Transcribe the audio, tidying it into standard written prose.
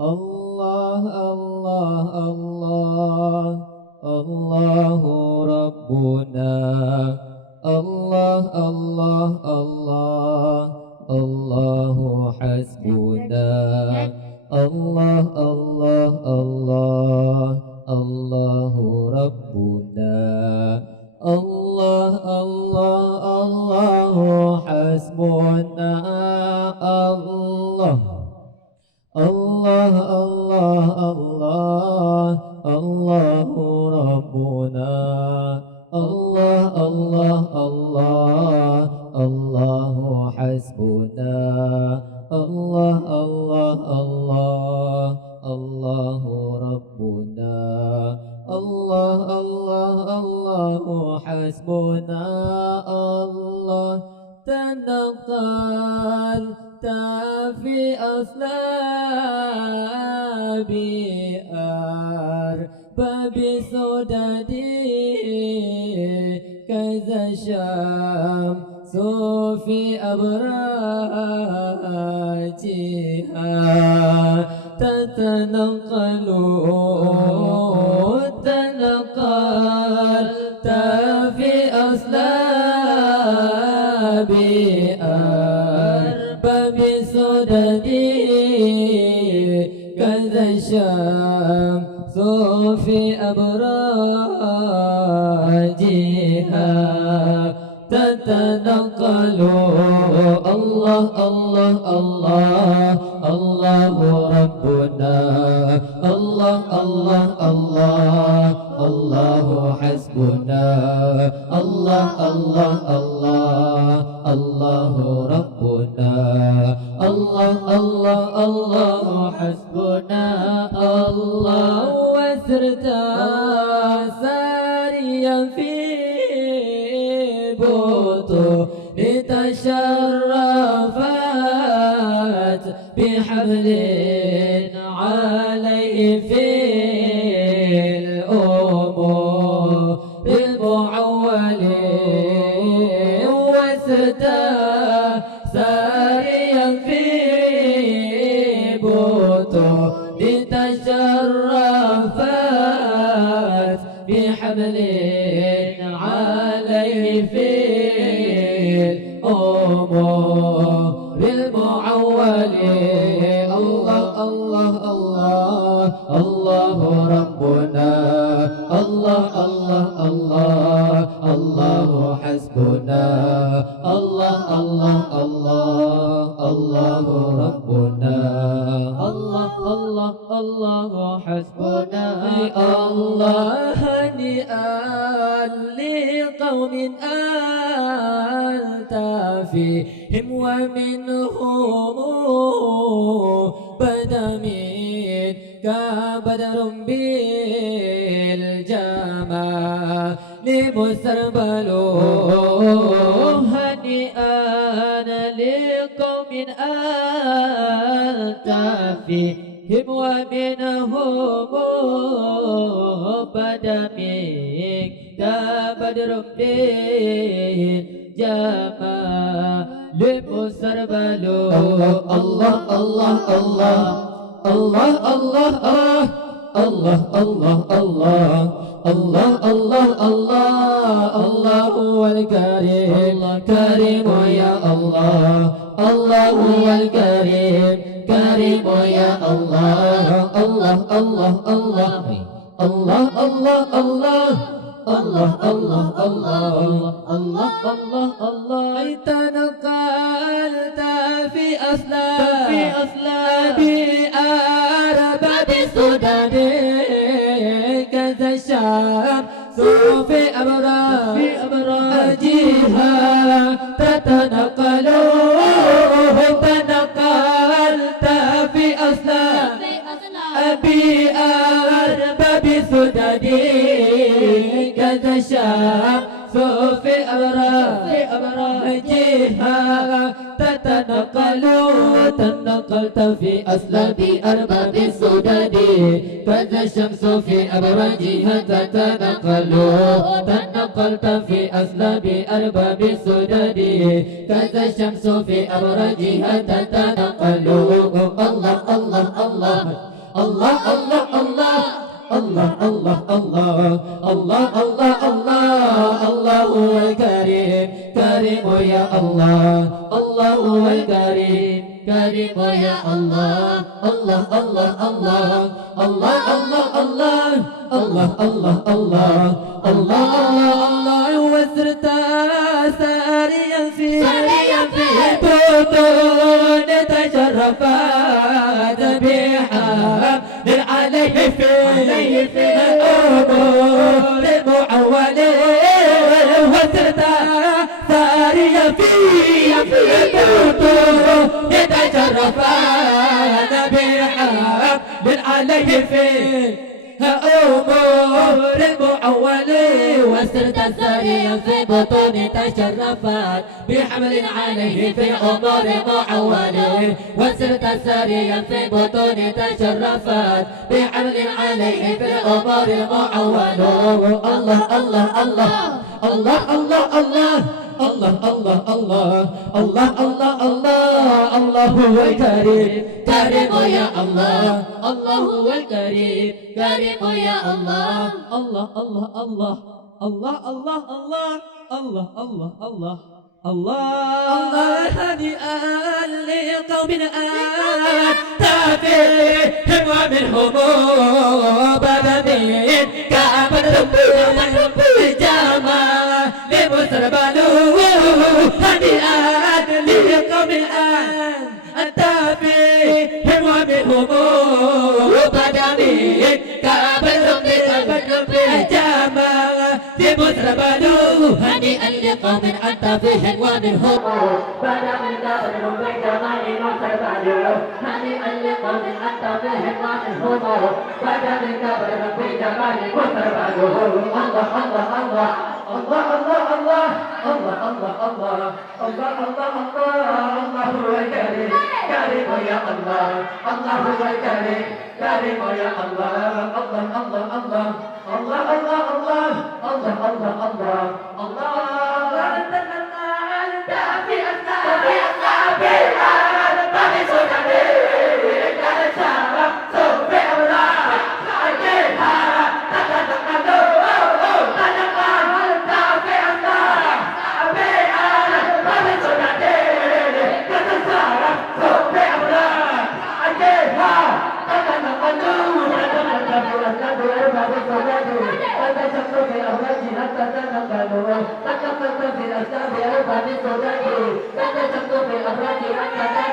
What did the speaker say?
الله الله الله الله ربنا الله الله الله الله حسبنا الله الله الله الله ربنا الله الله الله حسبنا الله الله الله الله الله ربنا الله الله الله الله حسبنا الله الله الله الله ربنا الله الله الله حسبنا الله تنقل في أصلابي أرباب سددي كذا الشمس في أبراجها تتنقل تنقلت في أصلابي بسددي كذا الشمس في أبراجها تتنقل الله الله الله الله ربنا الله الله الله الله حسبنا الله الله الله الله ربنا الله الله الله حسبنا الله وسرت ساريا في بطون تشرفت بحبل عليه في الأمور المعول ساريا في بطون تشرفت بحبل عليه في الأمور المعول الله الله الله الله ربنا الله الله الله الله حسبنا الله الله الله الله ربنا الله الله الله حسبنا الله هنيئا لقوم أنت فيهم ومنهم بدا منك بدر بالجمال مستربل هنيئا لقوم أنت فيهم ومنهم بدا منك بدر بالجمال مستربل الله الله الله الله الله الله الله الله الله الله الله الله هو الكريم كريم يا الله الله هو الكريم كريم يا الله الله الله الله الله الله الله الله الله الله الله الله الله تنقلت في أصلابي أرباب سددي كذا الشمس في أبراجها تتنقل تنقلت في أصلابي أرباب سددي كذا الشمس في أبراجها تتنقل تنقلت في أسلاب أرباب السدد كذا الشمس في أبراجها تتنقل تنقلت في أسلاب أرباب السدد كذا الشمس في أبراجها تتنقل الله الله الله الله الله الله الله الله الله الله الله الله الله هو الكريم كريم يا الله الله هو الكريم كريم يا الله الله الله الله الله الله الله الله الله الله الله الله وسرت ساريا في بطون تشرفات بها عليه في الأمور المعولة وسرت ساريا في بطون تشرفات بها عليه في أمور المعولة وسرت ساريا في بطون تشرفات بحمل عليه في أمور معولة وسرت ساريا في بطون تشرفات بحمل عليه في أمور المعولة الله الله الله الله الله الله الله الله الله الله الله الله الله هو الكريم كريم يا الله الله هو الكريم كريم يا الله الله الله الله الله الله الله الله الله الله هادئا لقوم آتافهم ومنهم بدنين كأبد جامع لمسربلو هادئا لقوم آتافهم ومنهم بدنين كأبد جامع لمسربلو هادئا لقوم أنت فيهم ومنهم بدا من دارهم بجمال وسربلو هادئا لقوم أنت فيهم ومنهم بدا من دارهم بجمال وسربلو الله الله الله الله الله الله الله الله الله الله الله الله هو الكريم كريم يا الله الله هو الكريم كريم يا الله الله الله الله الله الله الله الله الله الله الله أنت في أسنابي أنت في سجدي كان الشرف صوفي أولا أجيها تتنقل في الأسلام أربع من زوجته كان شمس في الأفراد حتى